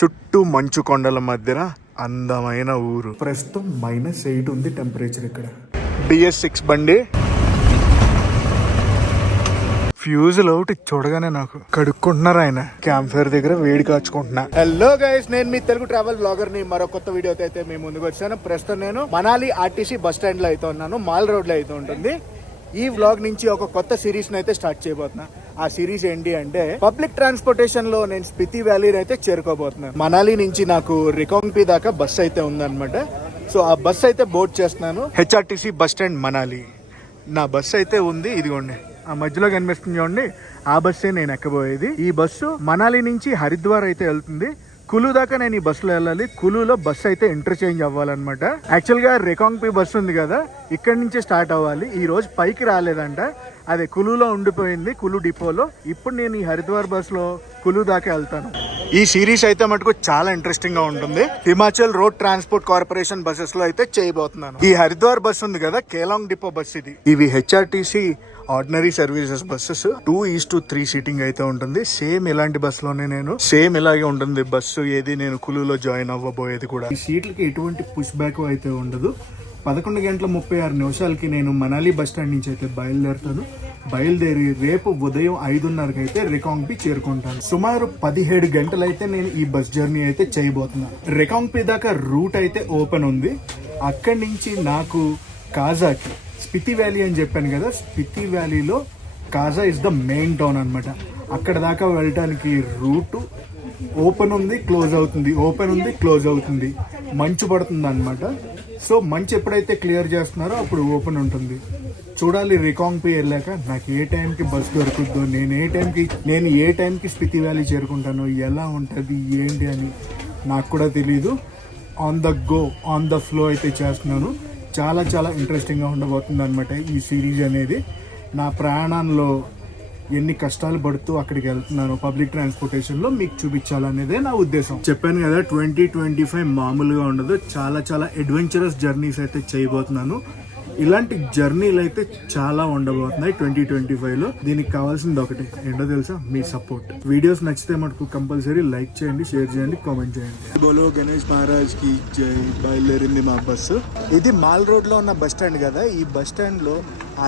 చుట్టూ మంచు కొండల మధ్యన అందమైన ఊరు. ప్రస్తుతం -8 ఉంది టెంపరేచర్ ఇక్కడ. DS6 బండి. ఫ్యూజులు ఒకటి చూడగానే నాకు కడుక్కుంటున్నారు ఆయన. క్యాంప్ ఫైర్ దగ్గర వేడి కాచుకుంటున్నా. హలో గైస్, నేను మీ తెలుగు ట్రావెల్ బ్లాగర్ ని మరో కొత్త వీడియోతో అయితే మేము ముందుకు వచ్చాను. ప్రస్తుతం నేను మనాలి RTC బస్ స్టాండ్ లో అయితే ఉన్నాను. మాల్ రోడ్ లో అయితే ఉంటుంది. ఈ వ్లాగ్ నుంచి ఒక కొత్త సిరీస్ అయితే స్టార్ట్ చేయబోతున్నా. ఆ సిరీస్ ఏంటి అంటే పబ్లిక్ ట్రాన్స్పోర్టేషన్ లో నేను స్పితి వ్యాలీని అయితే చేరుకోబోతున్నాను. మనాలి నుంచి నాకు రికాంగ్పీ దాకా బస్ అయితే ఉందన్నమాట. సో ఆ బస్ అయితే బోర్డ్ చేస్తున్నాను. HRTC bus stand Manali. నా బస్ అయితే ఉంది, ఇదిగోండి ఆ మధ్యలో కనిపిస్తుంది చూడండి, ఆ బస్సే నేను ఎక్కబోయేది. ఈ బస్సు మనాలి నుంచి హరిద్వార్ అయితే వెళ్తుంది. కులు దాకా నేను ఈ బస్సులో వెళ్ళాలి. కులులో బస్సు అయితే ఇంటర్చేంజ్ అవ్వాలన్నమాట. యాక్చువల్ గా రికాంగ్పీ బస్సు ఉంది కదా, ఇక్కడి నుంచే స్టార్ట్ అవ్వాలి. ఈ రోజు పైకి రాలేదంట, అదే కులులో ఉండిపోయింది, కులు డిపోలో. ఇప్పుడు నేను ఈ హరిద్వార్ బస్సులో కులు దాకా వెళ్తాను. ఈ సిరీస్ అయితే మటుకు చాలా ఇంట్రెస్టింగ్ గా ఉంటుంది. Himachal road transport corporation buses లో అయితే చేయబోతున్నాను. ఈ హరిద్వార్ బస్సు ఉంది కదా, కేలాంగ్ డిపో బస్ ఇది. ఇవి HRTC ordinary services buses. 2:3 seating అయితే ఉంటుంది. సేమ్ ఇలాంటి బస్ లోనే నేను సేమ్ ఇలాగే ఉంటుంది బస్సు. ఏది నేను కులులో జాయిన్ అవ్వబోయేది కూడా. ఈ సీట్లకి ఎటువంటి పుష్ బ్యాక్ అయితే ఉండదు. 11:36 నేను మనాలి బస్ స్టాండ్ నుంచి అయితే బయలుదేరి రేపు ఉదయం 5:30కి అయితే రికాంగ్పీ చేరుకుంటాను. సుమారు 17 గంటలు అయితే నేను ఈ బస్ జర్నీ అయితే చేయబోతున్నాను. రికాంగ్పీ దాకా రూట్ అయితే ఓపెన్ ఉంది. అక్కడి నుంచి నాకు కాజాకి, స్పితి వ్యాలీ అని చెప్పాను కదా, స్పితి వ్యాలీలో కాజా ఇస్ ద మెయిన్ టౌన్ అనమాట. అక్కడ దాకా వెళ్ళటానికి రూట్ ఓపెన్ ఉంది, క్లోజ్ అవుతుంది, ఓపెన్ ఉంది, క్లోజ్ అవుతుంది. మంచు పడుతుంది అనమాట. సో మంచు ఎప్పుడైతే క్లియర్ చేస్తున్నారో అప్పుడు ఓపెన్ ఉంటుంది. చూడాలి రికాంగ్పీ వెళ్ళాక నాకు ఏ టైంకి బస్ దొరుకుద్దో, నేను ఏ టైంకి స్పితి వ్యాలీ చేరుకుంటాను, ఎలా ఉంటుంది ఏంటి అని నాకు కూడా తెలీదు. On the go, on the flow అయితే చేస్తున్నాను. చాలా చాలా ఇంట్రెస్టింగ్గా ఉండబోతుంది అనమాట ఈ సిరీస్ అనేది. నా ప్రయాణంలో ఎన్ని కష్టాలు పడుతూ అక్కడికి వెళ్తున్నాను పబ్లిక్ ట్రాన్స్పోర్టేషన్లో మీకు చూపించాలనేదే నా ఉద్దేశం. చెప్పాను కదా 2025 మామూలుగా ఉండదు. చాలా చాలా అడ్వెంచరస్ జర్నీస్ అయితే చేయబోతున్నాను. ఇలాంటి జర్నీలు అయితే చాలా ఉండబోతున్నాయి 2025లో. దీనికి కావాల్సింది ఒకటి ఏంటో తెలుసా, మీ సపోర్ట్. వీడియోస్ నచ్చితే మటుకు కంపల్సరీ లైక్ చేయండి, షేర్ చేయండి, కామెంట్ చేయండి. బోలో గణేష్ మహారాజ్ కి జై. బయలుదేరింది మా బస్సు. ఇది మాల్ రోడ్ లో ఉన్న బస్ స్టాండ్ కదా. ఈ బస్ స్టాండ్ లో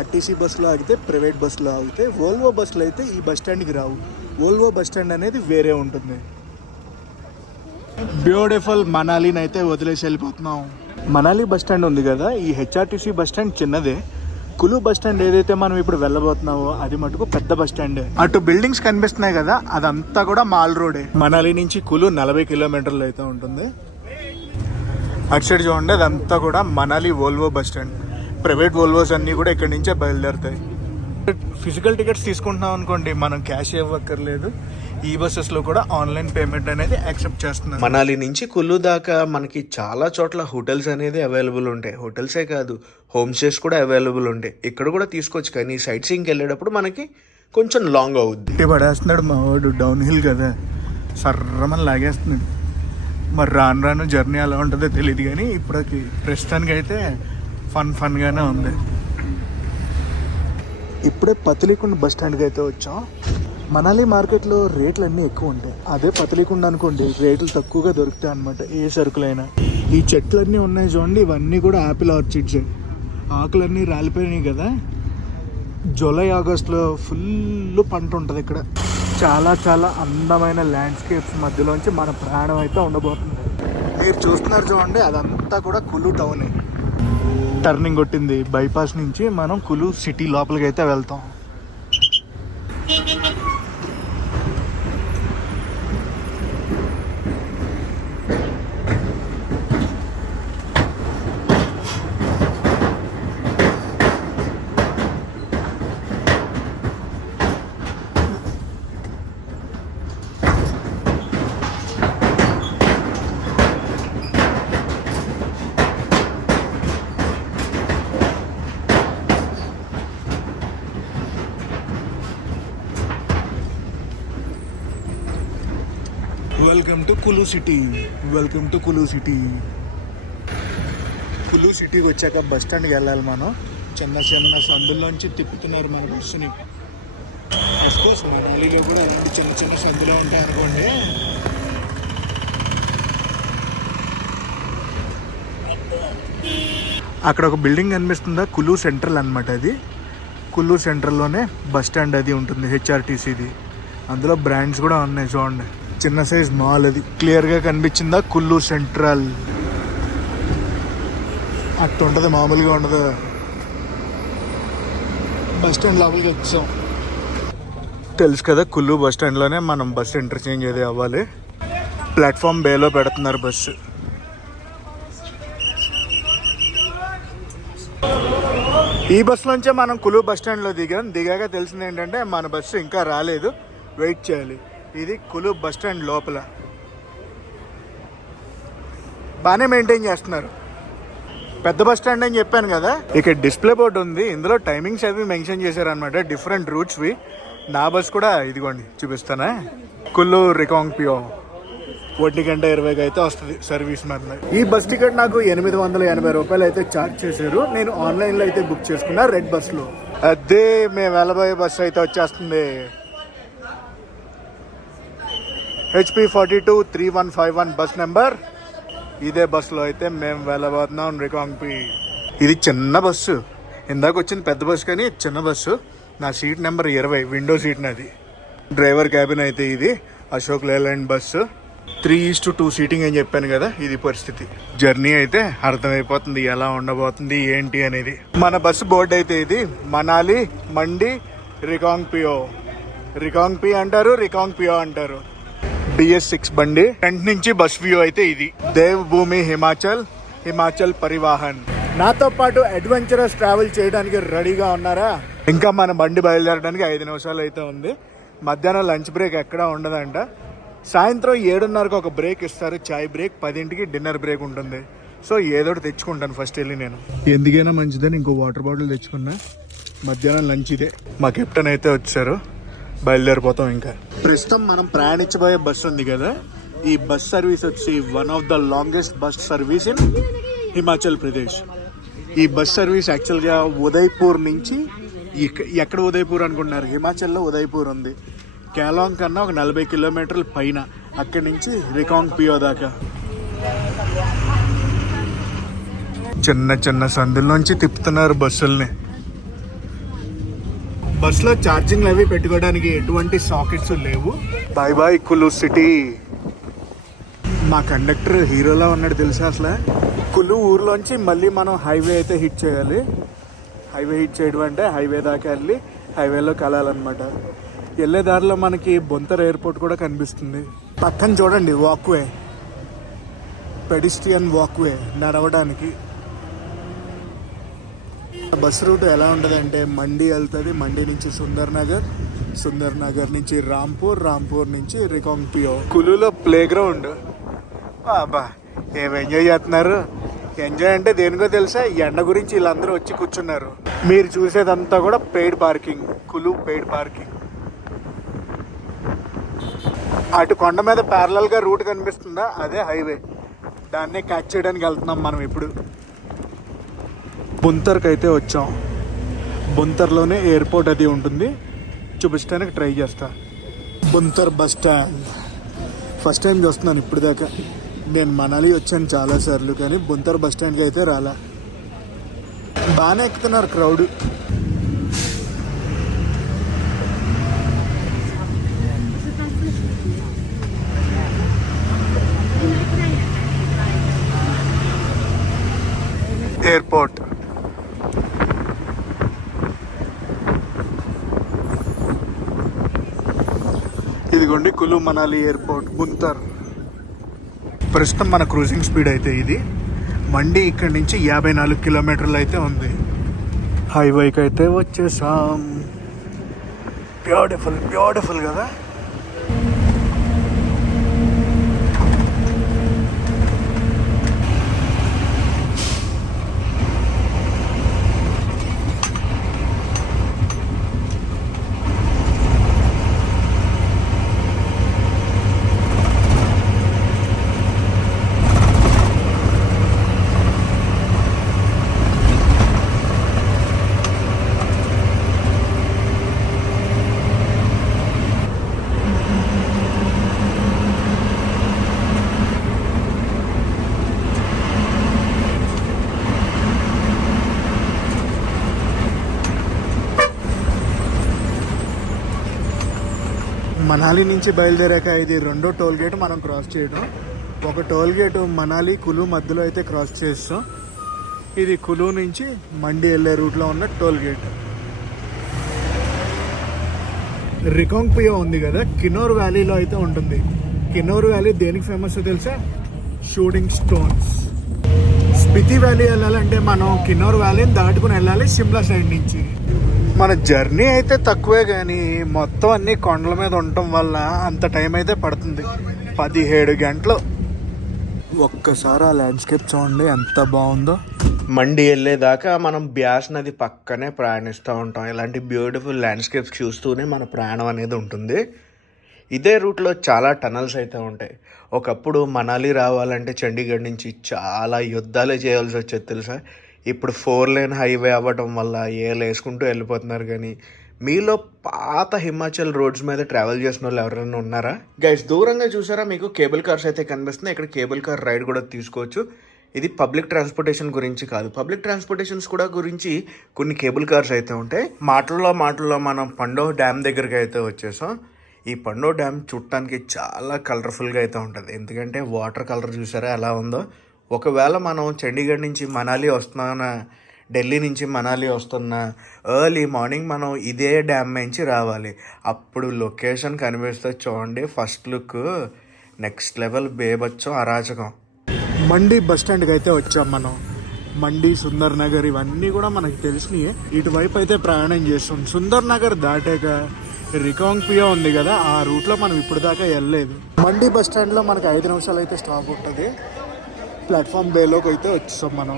RTC బస్సులో ఆగితే, ప్రైవేట్ బస్సులో ఆగితే, వోల్వో బస్సులు అయితే ఈ బస్ స్టాండ్కి రావు. వోల్వో బస్ స్టాండ్ అనేది వేరే ఉంటుంది. బ్యూటిఫుల్ మనాలిని అయితే వదిలేసి వెళ్ళిపోతున్నాం. మనాలి బస్ స్టాండ్ ఉంది కదా, ఈ HRTC బస్ స్టాండ్ చిన్నదే. కులు బస్ స్టాండ్ ఏదైతే మనం ఇప్పుడు వెళ్ళబోతున్నామో అది మటుకు పెద్ద బస్ స్టాండే. అటు బిల్డింగ్స్ కనిపిస్తున్నాయి కదా, అదంతా కూడా మాల్ రోడే. మనాలి నుంచి కులు 40 కిలోమీటర్లు అయితే ఉంటుంది. అటు సైడ్ చూడండి, అదంతా కూడా Manali Volvo bus stand. Private Volvos అన్నీ కూడా ఇక్కడి నుంచే బయలుదేరుతాయి. ఫిజికల్ టికెట్స్ తీసుకుంటున్నాం అనుకోండి, మనం క్యాష్ ఇవ్వక్కర్లేదు. ఈ బస్సెస్లో కూడా ఆన్లైన్ పేమెంట్ అనేది యాక్సెప్ట్ చేస్తున్నాం. మనాలి నుంచి కులు దాకా మనకి చాలా చోట్ల హోటల్స్ అనేది అవైలబుల్ ఉంటాయి. హోటల్సే కాదు, హోమ్ స్టేస్ కూడా అవైలబుల్ ఉంటాయి. ఇక్కడ కూడా తీసుకోవచ్చు. కానీ సైట్ సీయింగ్కి వెళ్ళేటప్పుడు మనకి కొంచెం లాంగ్ అవుద్ది. పడేస్తున్నాడు మా వాడు, డౌన్ హిల్ కదా, సర్రమని లాగేస్తున్నాడు. మరి రాను జర్నీ ఎలా ఉంటుందో తెలియదు. కానీ ఇప్పటికి ప్రస్తుతానికి అయితే ఫన్గానే ఉంది. ఇప్పుడే పతలీకుండ బస్ స్టాండ్కి అయితే వచ్చాం. మనాలి మార్కెట్లో రేట్లు అన్నీ ఎక్కువ ఉంటాయి. అదే పతలీకుండ అనుకోండి, రేట్లు తక్కువగా దొరుకుతాయి అనమాట, ఏ సరుకులైనా. ఈ చెట్లన్నీ ఉన్నాయి చూడండి, ఇవన్నీ కూడా యాపిల్ ఆర్చిడ్స్. ఆకులన్నీ రాలిపోయినాయి కదా. జూలై ఆగస్టులో ఫుల్ పంట ఉంటుంది ఇక్కడ. చాలా చాలా అందమైన ల్యాండ్స్కేప్స్ మధ్యలోంచి మన ప్రయాణం అయితే ఉండబోతుంది. మీరు చూస్తున్నారు చూడండి, అదంతా కూడా కులు టౌనే. టర్నింగ్ కొట్టింది బైపాస్ నుంచి, మనం కులు సిటీ లోపలికి అయితే వెళ్తాం. Welcome to Kullu city. Kullu సిటీకి వచ్చాక బస్ స్టాండ్కి వెళ్ళాలి మనం. చిన్న చిన్న సందుల్లోంచి తిప్పుతున్నారు మన బస్సుని. అఫ్కోర్స్ మనాలిలో కూడా చిన్న చిన్న సందులో ఉంటాయి అనుకోండి. అక్కడ ఒక బిల్డింగ్ కనిపిస్తుందా, కులు సెంట్రల్ అనమాట. అది కులు సెంట్రల్లోనే బస్ స్టాండ్ అది ఉంటుంది, హెచ్ఆర్టీసీది. అందులో బ్రాండ్స్ కూడా ఉన్నాయి చూడండి. చిన్న సైజ్ మాల్ అది. క్లియర్గా కనిపించిందా కులు సెంట్రల్. అట్టు ఉంటుంది, మామూలుగా ఉండదు. బస్ స్టాండ్ లోపలికి వచ్చాం. తెలుసు కదా, కుల్లు బస్ స్టాండ్లోనే మనం బస్సు ఇంటర్చేంజ్ అది అవ్వాలి. ప్లాట్ఫామ్ బేలో పెడుతున్నారు బస్సు. ఈ బస్సులోంచే మనం కులు బస్ స్టాండ్లో దిగాక తెలిసింది ఏంటంటే మన బస్సు ఇంకా రాలేదు, వెయిట్ చేయాలి. ఇది కులు బస్ స్టాండ్ లోపల. బాగానే మెయింటైన్ చేస్తున్నారు. పెద్ద బస్ స్టాండ్ అని చెప్పాను కదా. ఇక్కడ డిస్ప్లే బోర్డు ఉంది, ఇందులో టైమింగ్స్ అవి మెన్షన్ చేశారనమాట, డిఫరెంట్ రూట్స్వి. నా బస్ కూడా ఇదిగోండి చూపిస్తానా. కుల్లు రికాంగ్ పియో 1:20 అయితే వస్తుంది సర్వీస్ మీద. ఈ బస్ టికెట్ నాకు 880 రూపాయలు అయితే ఛార్జ్ చేశారు. నేను ఆన్లైన్లో అయితే బుక్ చేసుకున్నా, రెడ్ బస్లో. అదే మేము వెళ్ళబోయే బస్సు అయితే వచ్చేస్తుంది. HP 423151 bus number. ఇదే బస్సులో అయితే మేము వెళ్ళబోతున్నాం రికాంగ్ పి. ఇది చిన్న బస్సు, ఇందాక వచ్చింది పెద్ద బస్సు కానీ చిన్న బస్సు. నా సీట్ నెంబర్ 20, విండో సీట్ నాది. డ్రైవర్ క్యాబిన్ అయితే ఇది. అశోక్ లేలాండ్ బస్సు 3:2 సీటింగ్ అని చెప్పాను కదా, ఇది పరిస్థితి. జర్నీ అయితే అర్థమైపోతుంది ఎలా ఉండబోతుంది ఏంటి అనేది. మన బస్సు బోర్డు అయితే ఇది. మనాలి మండి రికాంగ్ పియో. రికాంగ్ పి అంటారు, రికాంగ్ పియో అంటారు. BS6 బండి. ఫ్రంట్ నుంచి బస్ వ్యూ అయితే ఇది. దేవ్ భూమి హిమాచల్ పరివాహన్. నాతో పాటు అడ్వెంచరస్ ట్రావెల్ చేయడానికి రెడీగా ఉన్నారా? ఇంకా మన బండి బయలుదేరడానికి 5 నిమిషాలు అయితే ఉంది. మధ్యాహ్నం లంచ్ బ్రేక్ ఎక్కడా ఉండదంట. సాయంత్రం 7:30కి ఒక బ్రేక్ ఇస్తారు, చాయ్ బ్రేక్. 10ంటికి డిన్నర్ బ్రేక్ ఉంటుంది. సో ఏదోటి తెచ్చుకుంటాను ఫస్ట్ వెళ్ళి నేను. ఎందుకైనా మంచిదని ఇంకో వాటర్ బాటిల్ తెచ్చుకున్నా. మధ్యాహ్నం లంచ్ ఇదే. మా కెప్టెన్ అయితే వచ్చారు, బయలుదేరిపోతాం. ఇంకా ప్రస్తుతం మనం ప్రయాణించబోయే బస్సు ఉంది కదా, ఈ బస్ సర్వీస్ వచ్చి one of the longest bus service in Himachal Pradesh. ఈ బస్ సర్వీస్ యాక్చువల్గా ఉదయ్పూర్ నుంచి, ఎక్కడ ఉదయ్పూర్ అనుకుంటున్నారు, హిమాచల్లో ఉదయ్పూర్ ఉంది. కేలాంగ్ కన్నా ఒక 40 కిలోమీటర్ల పైన. అక్కడి నుంచి రికాంగ్ పియో దాకా. చిన్న చిన్న సందుల్లోంచి తిప్పుతున్నారు బస్సుల్ని. బస్సులో ఛార్జింగ్లు అవి పెట్టుకోవడానికి ఎటువంటి సాకెట్స్ లేవు. బాయ్ బాయ్ కులు సిటీ. మా కండక్టర్ హీరోలా ఉన్నాడు తెలుసా అసలు. కులు ఊర్లోంచి మళ్ళీ మనం హైవే అయితే హిట్ చేయాలి. హైవే హిట్ చేయడం అంటే హైవే దాకా వెళ్ళి హైవేలో కలాలన్నమాట. వెళ్ళే దారిలో మనకి బొంతర్ ఎయిర్పోర్ట్ కూడా కనిపిస్తుంది. పక్కన చూడండి వాక్వే, పెడిస్ట్రియన్ వాక్వే నడవడానికి. బస్ రూట్ ఎలా ఉంటుంది అంటే మండి వెళ్తుంది, మండి నుంచి సుందర్ నగర్ నుంచి రాంపూర్ నుంచి రికాంగ్ పియో. కులులో ప్లే గ్రౌండ్. బాబా ఏం ఎంజాయ్ చేస్తున్నారు. ఎంజాయ్ అంటే దేనికో తెలుసా, ఎండ గురించి వీళ్ళందరూ వచ్చి కూర్చున్నారు. మీరు చూసేదంతా కూడా పెయిడ్ పార్కింగ్, కులు పెయిడ్ పార్కింగ్. అటు కొండ మీద ప్యారలల్గా రూట్ కనిపిస్తుందా, అదే హైవే. దాన్నే క్యాచ్ చేయడానికి వెళ్తున్నాం మనం ఇప్పుడు. బుంతర్కి అయితే వచ్చాం. బుంతర్లోనే ఎయిర్పోర్ట్ అది ఉంటుంది, చూపించడానికి ట్రై చేస్తా. బుంతర్ బస్ స్టాండ్ ఫస్ట్ టైం చూస్తున్నాను ఇప్పుడు దాకా. నేను మనాలి వచ్చాను చాలాసార్లు, కానీ బుంతర్ బస్ స్టాండ్కి అయితే రాలా. బాగానే ఎక్కుతున్నారు క్రౌడ్. ఎయిర్పోర్ట్ ఇదిగోండి, కులు మనాలి ఎయిర్పోర్ట్ బుంతర్. ప్రస్తుతం మన క్రూజింగ్ స్పీడ్ అయితే ఇది. మండి ఇక్కడి నుంచి 54 కిలోమీటర్లు అయితే ఉంది. హైవేకి అయితే వచ్చేసాం. బ్యూటిఫుల్ కదా. మనాలి నుంచి బయలుదేరాక ఇది రెండో టోల్ గేట్ మనం క్రాస్ చేయడం. ఒక టోల్ గేట్ మనాలి కులు మధ్యలో అయితే క్రాస్ చేస్తాం. ఇది కులు నుంచి మండి వెళ్ళే రూట్లో ఉన్న టోల్ గేట్. రికాంగ్ పియో ఉంది కదా, కిన్నౌర్ వ్యాలీలో అయితే ఉంటుంది. కిన్నౌర్ వ్యాలీ దేనికి ఫేమస్ తెలుసా? Shooting stones. స్పితి వ్యాలీ వెళ్ళాలంటే మనం కిన్నౌర్ వ్యాలీని దాటుకుని వెళ్ళాలి సిమ్లా సైడ్ నుంచి. మన జర్నీ అయితే తక్కువే కానీ మొత్తం అన్ని కొండల మీద ఉండటం వల్ల అంత టైం అయితే పడుతుంది. 17 గంటలు. ఒక్కసారి ఆ ల్యాండ్స్కేప్ చూడండి ఎంత బాగుందో. మండి వెళ్ళేదాకా మనం బ్యాస్ నది పక్కనే ప్రయాణిస్తూ ఉంటాం. ఇలాంటి బ్యూటిఫుల్ ల్యాండ్స్కేప్స్ చూస్తూనే మన ప్రయాణం అనేది ఉంటుంది. ఇదే రూట్లో చాలా టనల్స్ అయితే ఉంటాయి. ఒకప్పుడు మనాలి రావాలంటే చండీగఢ్ నుంచి చాలా యుద్ధాలే చేయాల్సి వచ్చేది తెలుసా. ఇప్పుడు 4 లేన్ హైవే అవ్వడం వల్ల ఏళ్ళు వేసుకుంటూ వెళ్ళిపోతున్నారు. కానీ మీలో పాత హిమాచల్ రోడ్స్ మీద ట్రావెల్ చేసిన వాళ్ళు ఎవరైనా ఉన్నారా? గైస్, దూరంగా చూసారా మీకు కేబుల్ కార్స్ అయితే కనిపిస్తున్నాయి. ఇక్కడ కేబుల్ కార్ రైడ్ కూడా తీసుకోవచ్చు. ఇది పబ్లిక్ ట్రాన్స్పోర్టేషన్ గురించి కాదు, పబ్లిక్ ట్రాన్స్పోర్టేషన్స్ కూడా గురించి కొన్ని కేబుల్ కార్స్ అయితే ఉంటాయి. మాటల్లో మనం పండో డ్యామ్ దగ్గరికి అయితే వచ్చేసాం. ఈ పండో డ్యామ్ చూడటానికి చాలా కలర్ఫుల్గా అయితే ఉంటుంది. ఎందుకంటే వాటర్ కలర్ చూసారా ఎలా ఉందో. ఒకవేళ మనం చండీగఢ్ నుంచి మనాలి వస్తున్నా, ఢిల్లీ నుంచి మనాలి వస్తున్న ఎర్లీ మార్నింగ్ మనం ఇదే డ్యామ్ నుంచి రావాలి. అప్పుడు లొకేషన్ కనిపిస్తుంది చూడండి. ఫస్ట్ లుక్ నెక్స్ట్ లెవెల్, బేబచ్చం అరాచకం. మండి బస్ స్టాండ్కి అయితే వచ్చాం మనం. మండి, సుందర్ నగర్ ఇవన్నీ కూడా మనకి తెలిసినాయి. ఇటువైపు అయితే ప్రయాణం చేస్తాం. సుందర్ నగర్ దాటాక రికాంగ్ పియో ఉంది కదా, ఆ రూట్లో మనం ఇప్పుడు దాకా వెళ్ళలేదు. మండి బస్ స్టాండ్లో మనకి 5 నిమిషాలు అయితే స్టాప్ ఉంటుంది. ప్లాట్ఫామ్ బేలోకి అయితే వచ్చేసాం మనం.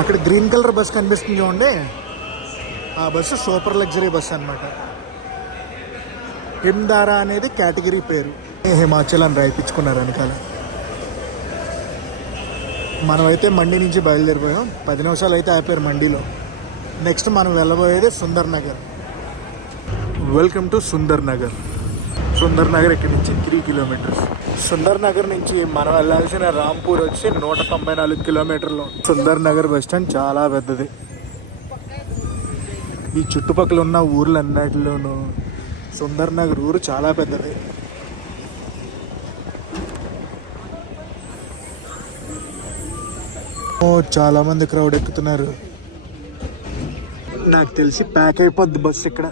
అక్కడ గ్రీన్ కలర్ బస్ కనిపిస్తుంది చూడండి, ఆ బస్సు సూపర్ లగ్జరీ బస్ అనమాట. హిమ్దారా అనేది కేటగిరీ పేరు. హిమాచల్ అని రాయిపించుకున్నారు వెనకాల. మనమైతే మండి నుంచి బయలుదేరిపోయాం. 10 నిమిషాలు అయితే ఆపారు మండిలో. నెక్స్ట్ మనం వెళ్ళబోయేది సుందర్ నగర్. Welcome to Sundar Nagar. సుందర్ నగర్ ఇక్కడ నుంచి 3 కిలోమీటర్స్. సుందర్ నగర్ నుంచి మనం వెళ్ళాల్సిన రాంపూర్ వచ్చి 194 కిలోమీటర్లు. సుందర్ నగర్ బస్ స్టాండ్ చాలా పెద్దది. ఈ చుట్టుపక్కల ఉన్న ఊర్లన్నిటిలోనూ సుందర్ నగర్ ఊరు చాలా పెద్దది. చాలా మంది క్రౌడ్ ఎక్కుతున్నారు. నాకు తెలిసి ప్యాక్ అయిపోద్ది బస్సు. ఇక్కడ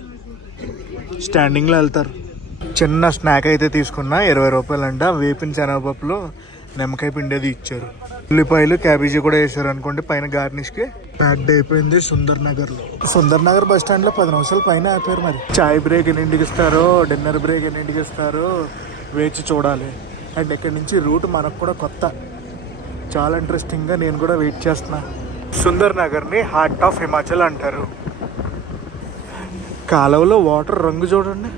స్టాండింగ్లో వెళ్తారు. చిన్న స్నాక్ అయితే తీసుకున్నా, 20 రూపాయలు అంట. వేపిన శనగపప్పులో నిమ్మకాయ పిండేది ఇచ్చారు. ఉల్లిపాయలు, క్యాబేజీ కూడా వేసారు అనుకోండి పైన గార్నిష్కి. ప్యాక్డ్ అయిపోయింది సుందర్ నగర్లో. సుందర్ నగర్ బస్ స్టాండ్లో 10 నిమిషాలు పైన ఆపారు. మరి చాయ్ బ్రేక్ ఎన్నింటికి ఇస్తారో, డిన్నర్ బ్రేక్ ఎన్నింటికి ఇస్తారో వేచి చూడాలి. అండ్ ఇక్కడి నుంచి రూట్ మనకు కూడా కొత్త, చాలా ఇంట్రెస్టింగ్గా నేను కూడా వెయిట్ చేస్తున్నా. సుందర్ నగర్ని హార్ట్ ఆఫ్ హిమాచల్ అంటారు. కాలువలో వాటర్ రంగు చూడండి.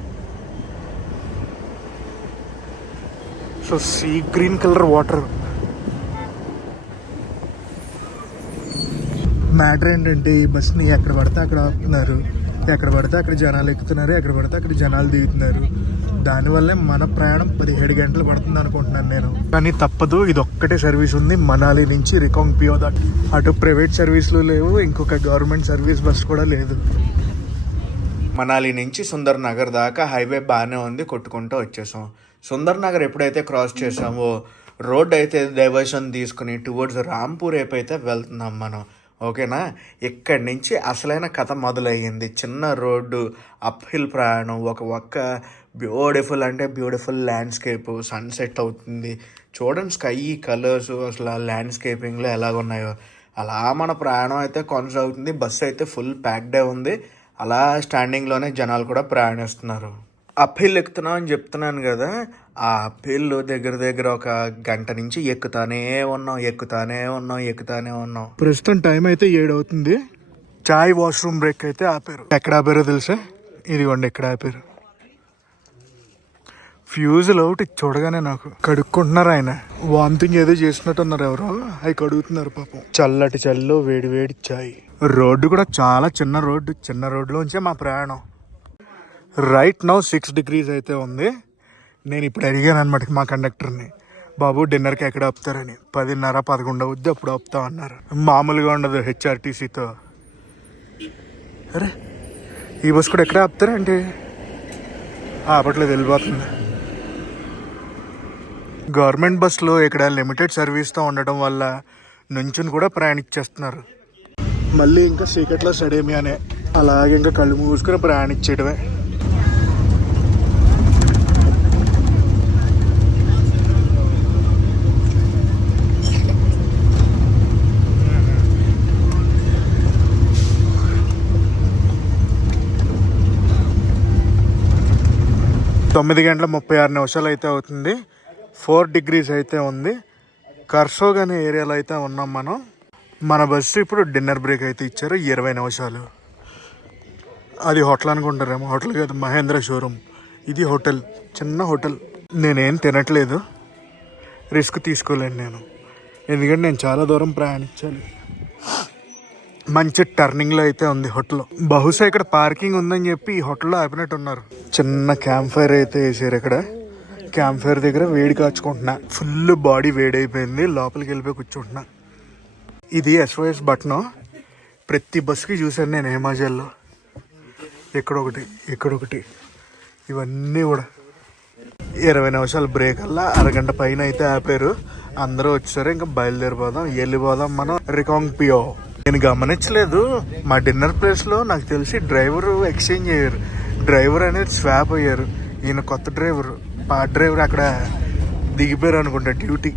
So sea green colour water. Matter ఏంటంటే ఈ బస్ని ఎక్కడ పడితే అక్కడ ఆపుతున్నారు, ఎక్కడ పడితే అక్కడ జనాలు ఎక్కుతున్నారు, ఎక్కడ పడితే అక్కడ జనాలు దిగుతున్నారు. దానివల్లే మన ప్రయాణం 17 గంటలు పడుతుంది అనుకుంటున్నాను నేను. కానీ తప్పదు, ఇది ఒక్కటే సర్వీస్ ఉంది మనాలి నుంచి రికాంగ్ పియో దాకా. అటు ప్రైవేట్ సర్వీసులు లేవు, ఇంకొక గవర్నమెంట్ సర్వీస్ బస్ కూడా లేదు. మనాలి నుంచి సుందర్ నగర్ దాకా హైవే బాగానే ఉంది, కొట్టుకుంటూ వచ్చేసాం. సుందర్ నగర్ ఎప్పుడైతే క్రాస్ చేసామో రోడ్ అయితే డైవర్షన్ తీసుకుని టువర్డ్స్ రాంపూర్ వైపు అయితే వెళ్తున్నాం మనం. ఓకేనా, ఇక్కడి నుంచి అసలైన కథ మొదలయ్యింది. చిన్న రోడ్డు, అప్ హిల్ ప్రయాణం, ఒక బ్యూటిఫుల్ అంటే బ్యూటిఫుల్ ల్యాండ్స్కేప్, సన్సెట్ అవుతుంది చూడండి. స్కై కలర్స్ అసలు ఆ ల్యాండ్స్కేపింగ్లో ఎలాగున్నాయో అలా మన ప్రయాణం అయితే కొనసాగుతుంది. బస్సు అయితే ఫుల్ ప్యాక్డే ఉంది. అలా స్టాండింగ్లోనే జనాలు కూడా ప్రయాణిస్తున్నారు. అప్ హిల్ ఎక్కుతున్నాం అని చెప్తున్నాను కదా, ఆ అప్ హిల్ దగ్గర ఒక గంట నుంచి ఎక్కుతానే ఉన్నాం. ప్రస్తుతం టైం అయితే 7 అవుతుంది. చాయ్ వాష్రూమ్ బ్రేక్ అయితే ఆపారు. ఎక్కడ ఆపారో తెలుసా? ఇదిగోండి ఎక్కడ ఆపారు. ఫ్యూజులు ఒకటి చూడగానే నాకు కడుక్కుంటున్నారు. ఆయన వామిటింగ్ ఏదో చేసినట్టున్నారు ఎవరో, అవి కడుగుతున్నారు పాపం. చల్లటి చల్లు, వేడి చాయ్. రోడ్డు కూడా చాలా చిన్న రోడ్డు. చిన్న రోడ్లోంచే మా ప్రయాణం. రైట్ నౌ 6 degrees అయితే ఉంది. నేను ఇప్పుడు అడిగాను అనమాట మా కండక్టర్ని, బాబు డిన్నర్కి ఎక్కడ ఆపుతారని. 10:30, 11 అవుద్ది అప్పుడు ఆపుతా అన్నారు. మామూలుగా ఉండదు హెచ్ఆర్టీసీతో. అరే ఈ బస్ కూడా ఎక్కడ ఆపుతారంటే ఆపట్లేదు, వెళ్ళిపోతుంది. గవర్నమెంట్ బస్సులో ఇక్కడ లిమిటెడ్ సర్వీస్తో ఉండటం వల్ల నుంచుని కూడా ప్రయాణించేస్తున్నారు. మళ్ళీ ఇంకా చీకట్లో సడేమియానే అలాగే ఇంకా కళ్ళు మూసుకొని ప్రయాణించేయడమే. తొమ్మిది గంటల 36 అయితే అవుతుంది. 4 degrees అయితే ఉంది. కర్సోగ్ అనే ఏరియాలో అయితే ఉన్నాం మనం. మన బస్సు ఇప్పుడు డిన్నర్ బ్రేక్ అయితే ఇచ్చారు 20 నిమిషాలు. అది హోటల్ అనుకుంటారేమో. హోటల్ కాదు, మహేంద్ర షోరూమ్. ఇది హోటల్, చిన్న హోటల్. నేనేం తినట్లేదు, రిస్క్ తీసుకోలేను నేను, ఎందుకంటే నేను చాలా దూరం ప్రయాణించాలి. మంచి టర్నింగ్లో అయితే ఉంది హోటల్. బహుశా ఇక్కడ పార్కింగ్ ఉందని చెప్పి ఈ హోటల్లో ఆపినట్టు ఉన్నారు. చిన్న క్యాంప్ ఫైర్ అయితే వేసారు ఇక్కడ. క్యాంప్ ఫైర్ దగ్గర వేడి కాచుకుంటున్నా. ఫుల్ బాడీ వేడైపోయింది, లోపలికి వెళ్ళిపోయి కూర్చుంటున్నా. ఇది SOS బటన్. ప్రతి బస్సుకి చూశాను నేను హిమాచల్లో. ఇక్కడొకటి ఇవన్నీ కూడా 20 నిమిషాలు బ్రేక్ అలా అరగంట పైన అయితే ఆపారు. అందరూ వచ్చారు, ఇంకా వెళ్ళిపోదాం మనం రికాంగ్ పియో. నేను గమనించలేదు, మా డిన్నర్ ప్లేస్లో నాకు తెలిసి డ్రైవర్ ఎక్స్చేంజ్ అయ్యారు. డ్రైవర్ అనేది స్వాప్ అయ్యారు. ఈయన కొత్త డ్రైవర్, పాత డ్రైవర్ అక్కడ దిగిపోయారు అనుకుంటా డ్యూటీ.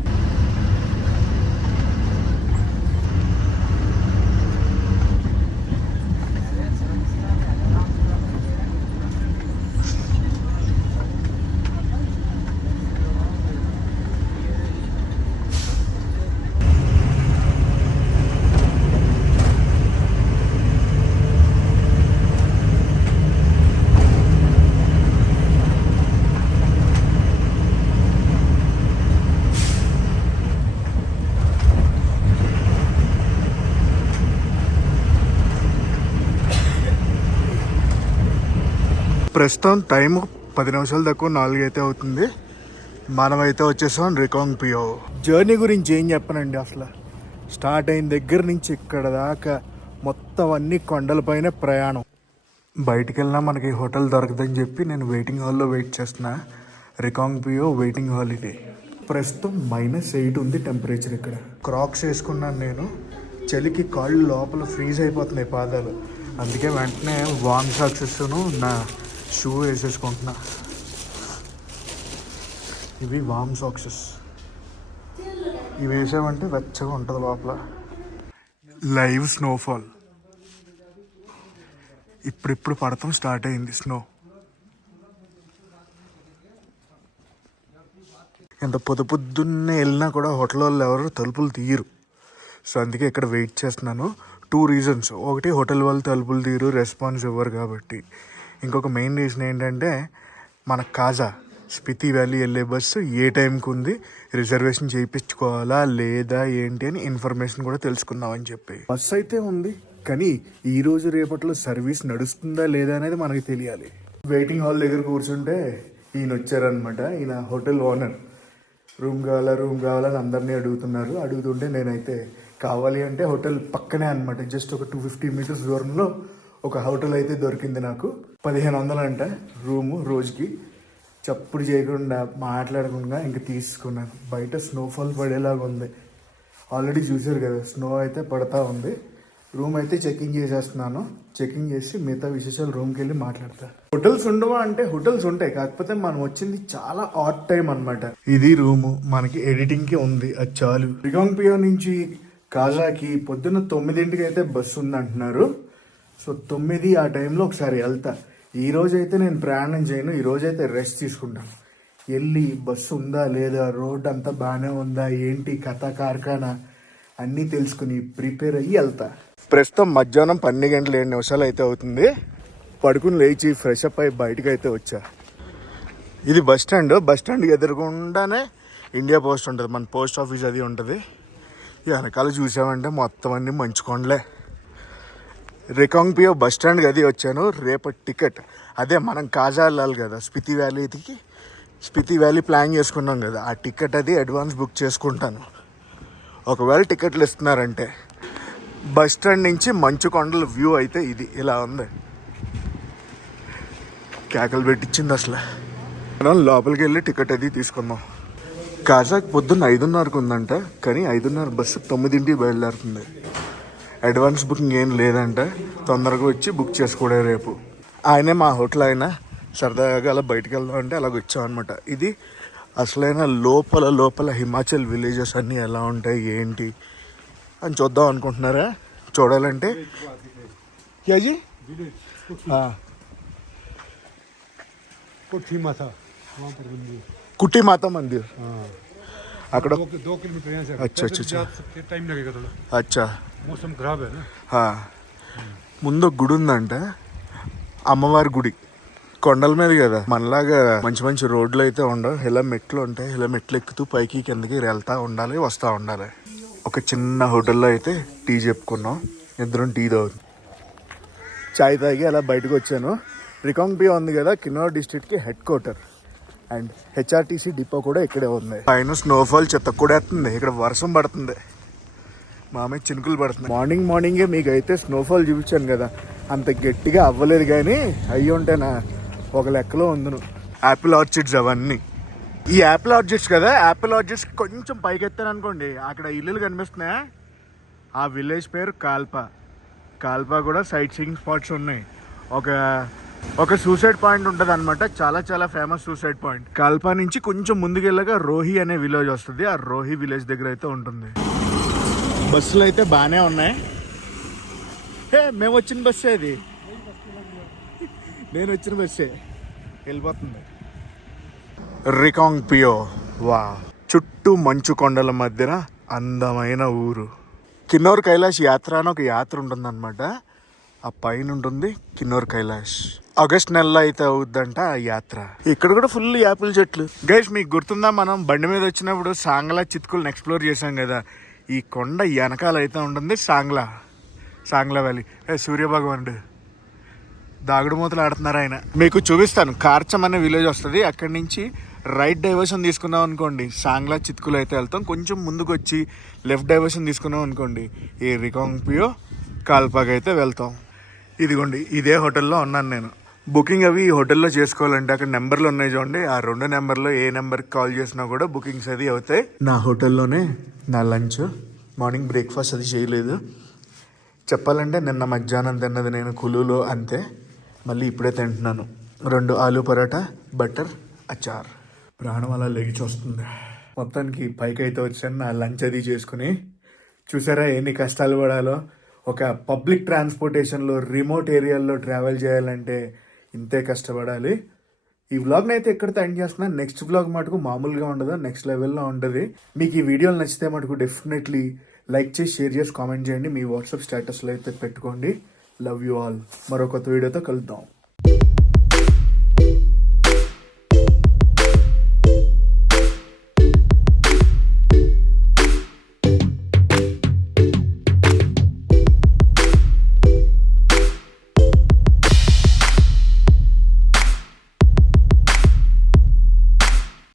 ప్రస్తుతం టైం 10 నిమిషాలు తక్కువ 4 అయితే అవుతుంది. మనమైతే వచ్చేసాం రికాంగ్ పియో. జర్నీ గురించి ఏం చెప్పనండి, అసలు స్టార్ట్ అయిన దగ్గర నుంచి ఇక్కడ దాకా మొత్తం అన్ని కొండలపైన ప్రయాణం. బయటికి వెళ్ళినా మనకి హోటల్ దొరకదని చెప్పి నేను వెయిటింగ్ హాల్లో వెయిట్ చేస్తున్నా. రికాంగ్ పియో వెయిటింగ్ హాల్ ఇది. ప్రస్తుతం -8 ఉంది టెంపరేచర్. ఇక్కడ క్రాక్స్ వేసుకున్నాను నేను. చలికి కాళ్ళు లోపల ఫ్రీజ్ అయిపోతున్నాయి పాదాలు. అందుకే వెంటనే వార్మ్ సాక్సెస్ను నా షూ వేసేసుకుంటున్నా. ఇవి వార్మ్ సాక్సెస్. ఇవి వేసామంటే వెచ్చగా ఉంటుంది లోపల. లైవ్ స్నోఫాల్ ఇప్పుడు పడతాం స్టార్ట్ అయింది స్నో. ఎంత పొద్దున్నే వెళ్ళినా కూడా హోటల్ వాళ్ళు ఎవరు తలుపులు తీయరు. సో అందుకే ఇక్కడ వెయిట్ చేస్తున్నాను. 2 reasons. ఒకటి, హోటల్ వాళ్ళు తలుపులు తీయరు, రెస్పాన్స్ ఇవ్వరు కాబట్టి. ఇంకొక మెయిన్ రీజన్ ఏంటంటే మన కాజా స్పితి వ్యాలీ వెళ్ళే బస్సు ఏ టైంకి ఉంది, రిజర్వేషన్ చేయించుకోవాలా లేదా ఏంటి అని ఇన్ఫర్మేషన్ కూడా తెలుసుకుందామని చెప్పి. బస్సు అయితే ఉంది, కానీ ఈ రోజు రేపట్లో సర్వీస్ నడుస్తుందా లేదా అనేది మనకి తెలియాలి. వెయిటింగ్ హాల్ దగ్గర కూర్చుంటే ఈయన వచ్చారనమాట. ఈయన హోటల్ ఓనర్. రూమ్ కావాలని అందరినీ అడుగుతుంటే నేనైతే కావాలి అంటే హోటల్ పక్కనే అనమాట, జస్ట్ ఒక 250 meters దూరంలో ఒక హోటల్ అయితే దొరికింది నాకు. 1500 అంట రూము రోజుకి. చప్పుడు చేయకుండా మాట్లాడకుండా ఇంక తీసుకున్నాను. బయట స్నోఫాల్ పడేలాగా ఉంది. ఆల్రెడీ చూసారు కదా, స్నో అయితే పడతా ఉంది. రూమ్ అయితే చెకింగ్ చేసేస్తున్నాను. చెకింగ్ చేసి మిగతా విశేషాలు రూమ్కి వెళ్ళి మాట్లాడతా. హోటల్స్ ఉండవా అంటే హోటల్స్ ఉంటాయి, కాకపోతే మనం వచ్చింది చాలా ఆడ్ టైం అనమాట. ఇది రూము మనకి ఎడిటింగ్కి ఉంది, అది చాలు. రికాంగ్ పియో నుంచి కాజాకి పొద్దున్న 9 అయితే బస్సు ఉంది అంటున్నారు. సో 9 ఆ టైంలో ఒకసారి వెళ్తా. ఈ రోజైతే నేను ప్రయాణం చేయను, ఈ రోజైతే రెస్ట్ తీసుకుంటాను. వెళ్ళి బస్సు ఉందా లేదా, రోడ్ అంతా బాగానే ఉందా, ఏంటి కథ కార్ఖానా అన్నీ తెలుసుకుని ప్రిపేర్ అయ్యి వెళ్తా. ప్రస్తుతం మధ్యాహ్నం 12:07 అయితే అవుతుంది. పడుకుని లేచి ఫ్రెష్ అప్ అయ్యి బయటకు అయితే వచ్చా. ఇది బస్ స్టాండ్ ఎదురుగుండానే ఇండియా పోస్ట్ ఉంటుంది, మన పోస్ట్ ఆఫీస్ అది ఉంటుంది. వెనకాల చూసామంటే మొత్తం అన్నీ మంచుకోండలే. రికాంగ్ పియో బస్ స్టాండ్కి అది వచ్చాను. రేపటి టికెట్ అదే, మనం కాజా వెళ్ళాలి కదా స్పితి వ్యాలీ ప్లాన్ చేసుకున్నాం కదా, ఆ టికెట్ అది అడ్వాన్స్ బుక్ చేసుకుంటాను. ఒకవేళ టికెట్లు ఇస్తున్నారంటే. బస్ స్టాండ్ నుంచి మంచు కొండల వ్యూ అయితే ఇది ఇలా ఉంది. కేకలు పెట్టించింది అసలు. మనం లోపలికి వెళ్ళి టికెట్ అది తీసుకుందాం. కాజాక్ పొద్దున్న 5:30కు ఉందంట, కానీ 5:30 బస్సు 9ంటికి బయలుదేరుతుంది. అడ్వాన్స్ బుకింగ్ ఏం లేదంట, తొందరగా వచ్చి బుక్ చేసుకోవడే రేపు. ఆయనే మా హోటల్ ఆయన, సరదాగా అలా బయటకు వెళ్దాం అంటే అలాగ వచ్చామన్నమాట. ఇది అసలైన లోపల హిమాచల్ విలేజెస్ అన్నీ ఎలా ఉంటాయి ఏంటి అని చూద్దాం అనుకుంటున్నారా? చూడాలంటే క్యాజీ कुटी माता मंदिर అక్కడ 2 किलोमीटर यहाँ से। अच्छा अच्छा अच्छा टाइम लगेगा थोड़ा। अच्छा मौसम खराब है ना। ముందు గుడి ఉందంట, అమ్మవారి గుడి. కొండల మీద కదా, మనలాగా మంచి మంచి రోడ్లు అయితే ఉండవు, ఇలా మెట్లు ఉంటాయి. ఇలా మెట్లు ఎక్కుతూ పైకి కిందకి వెళ్తా ఉండాలి, వస్తూ ఉండాలి. ఒక చిన్న హోటల్లో అయితే టీ చెప్పుకున్నాం, ఇద్దరం టీ తాగుతాం. చాయ్ తాగి అలా బయటకు వచ్చాను. రికాంగ్ పి ఉంది కదా, కిన్నౌర్ డిస్ట్రిక్ట్కి head quarter, and HRTC depot కూడా ఇక్కడే ఉంది. పైన స్నోఫాల్ చెత్త కూడా వేస్తుంది, ఇక్కడ వర్షం పడుతుంది, మామయ్య చినుకులు పడుతుంది. మార్నింగే మీకు అయితే స్నోఫాల్ చూపించాను కదా, అంత గట్టిగా అవ్వలేదు, కానీ అయ్యి ఉంటే నా ఒక లెక్కలో ఉందును. యాపిల్ ఆర్చిడ్స్ అవన్నీ. ఈ యాపిల్ ఆర్చిడ్స్ కదా, యాపిల్ ఆర్చిడ్స్ కొంచెం పైకి ఎత్తాను అనుకోండి, అక్కడ ఇల్లులు కనిపిస్తున్నాయా, ఆ విలేజ్ పేరు కాల్పా కూడా సైట్ సీయింగ్ స్పాట్స్ ఉన్నాయి. ఒక సూసైడ్ పాయింట్ ఉంటుంది అనమాట, చాలా ఫేమస్ సూసైడ్ పాయింట్. కాల్పా నుంచి కొంచెం ముందుకు వెళ్ళగా రోహి అనే విలేజ్ వస్తుంది, ఆ రోహి విలేజ్ దగ్గర అయితే ఉంటుంది. బస్సులు అయితే బాగానే ఉన్నాయి. మేము వచ్చిన బస్సే అది, నేను వచ్చిన బస్సే వెళ్ళిపోతుంది. రికాంగ్ పియో, వా, చుట్టూ మంచు కొండల మధ్యన అందమైన ఊరు. కిన్నౌర్ కైలాష్ యాత్ర అని ఒక యాత్ర ఉంటుందన్నమాట, ఆ పైన ఉంటుంది కిన్నౌర్ కైలాష్. ఆగస్ట్ నెలలో అయితే అవుద్దంట ఆ యాత్ర. ఇక్కడ కూడా ఫుల్ యాపిల్ చెట్లు. గైస్ మీకు గుర్తుందా, మనం బండి మీద వచ్చినప్పుడు సాంగ్లా చిత్కులను ఎక్స్ప్లోర్ చేసాం కదా, ఈ కొండ వెనకాల అయితే ఉంటుంది సాంగ్లా వ్యాలీ. సూర్యభగవానుడు దాగుడు మూతలు ఆడుతున్నారు ఆయన. మీకు చూపిస్తాను. కార్చం అనే విలేజ్ వస్తుంది, అక్కడి నుంచి రైట్ డైవర్షన్ తీసుకున్నాం అనుకోండి, సాంగ్లా చిత్కులు అయితే వెళ్తాం. కొంచెం ముందుకు వచ్చి లెఫ్ట్ డైవర్షన్ తీసుకున్నాం అనుకోండి, ఈ రికాంగ్ పియో కాల్పాకి అయితే వెళ్తాం. ఇదిగోండి, ఇదే హోటల్లో ఉన్నాను నేను. బుకింగ్ అవి ఈ హోటల్లో చేసుకోవాలంటే అక్కడ నెంబర్లు ఉన్నాయి చూడండి, ఆ 2 నెంబర్లో ఏ నెంబర్కి కాల్ చేసినా కూడా బుకింగ్స్ అది అవుతాయి. నా హోటల్లోనే నా లంచ్, మార్నింగ్ బ్రేక్ఫాస్ట్ అది చేయలేదు. చెప్పాలంటే నిన్న మధ్యాహ్నం తిన్నది నేను కులులో అంతే, మళ్ళీ ఇప్పుడే తింటున్నాను. 2 ఆలూ పరోటా, బటర్, అచార్. ప్రాణం అలా లెగిచి వస్తుంది. మొత్తానికి పైకి అయితే వచ్చాను నా లంచ్ అది చేసుకుని. చూసారా ఎన్ని కష్టాలు పడాలో. ఒక పబ్లిక్ ట్రాన్స్పోర్టేషన్లో రిమోట్ ఏరియాల్లో ట్రావెల్ చేయాలంటే ఇంతే కష్టపడాలి. ఈ వ్లాగ్ని అయితే ఎక్కడితో ఎండ్ చేస్తున్నా. నెక్స్ట్ వ్లాగ్ మటుకు మామూలుగా ఉండదు, నెక్స్ట్ లెవెల్లో ఉంటుంది. మీకు ఈ వీడియోలు నచ్చితే మటుకు డెఫినెట్లీ లైక్ చేసి, షేర్ చేసి, కామెంట్ చేయండి. మీ వాట్సాప్ స్టేటస్లో అయితే పెట్టుకోండి. Love you all. మరో కొత్త వీడియోతో కలుద్దాం.